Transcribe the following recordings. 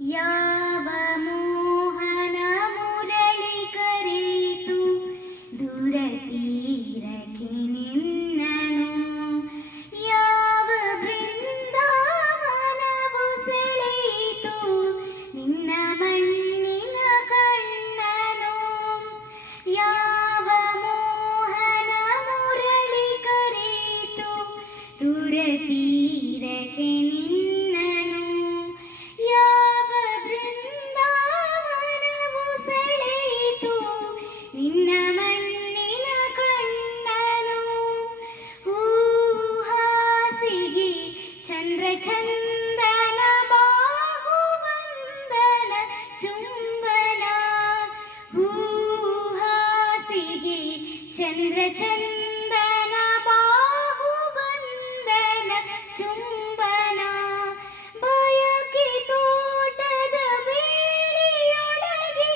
ಯಾವ ಮೋಹನ ಮುರಳಿ ಕರೆಯಿತು ದೂರ ತೀರಕ್ಕೆ ನಿನ್ನನು, ಯಾವ ಬೃಂದಾವನವು ಸೆಳೆಯಿತು ನಿನ್ನ ಮಣ್ಣಿನ ಕಣ್ಣನು, ಯಾವ ಮೋಹನ ಮುರಳಿ ಕರೆಯಿತು ದೂರ ತೀರಕ್ಕೆ ನಿನ್ನನು, ಯಾವ ಬೃಂದಾವನವು ಸೆಳೆಯಿತು ನಿನ್ನ ಮಣ್ಣಿನ ಕಣ್ಣನು, ಹೂವು ಹಾಸಿಗೆ ಚಂದ್ರ ಚಂದನ ಬಾಹುವಂದನ ಚುಂಬನ, ಹೂವು ಹಾಸಿಗೆ ಚಂದ್ರ ಚಂದನ ಬಾಹುವಂದನ ಚುಂಬನ, ಬಯಕೆ ತೋಟದ ಬೇಲಿಯೊಳಗೆ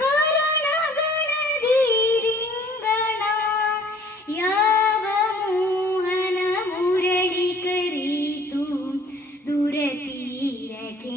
ಕರಣಗಣದಿ ರಿಂಗಣ, ಯಾವ ಮೋಹನ ಮುರಳಿ ಕರೆಯಿತು ದೂರ ತೀರಕ್ಕೆ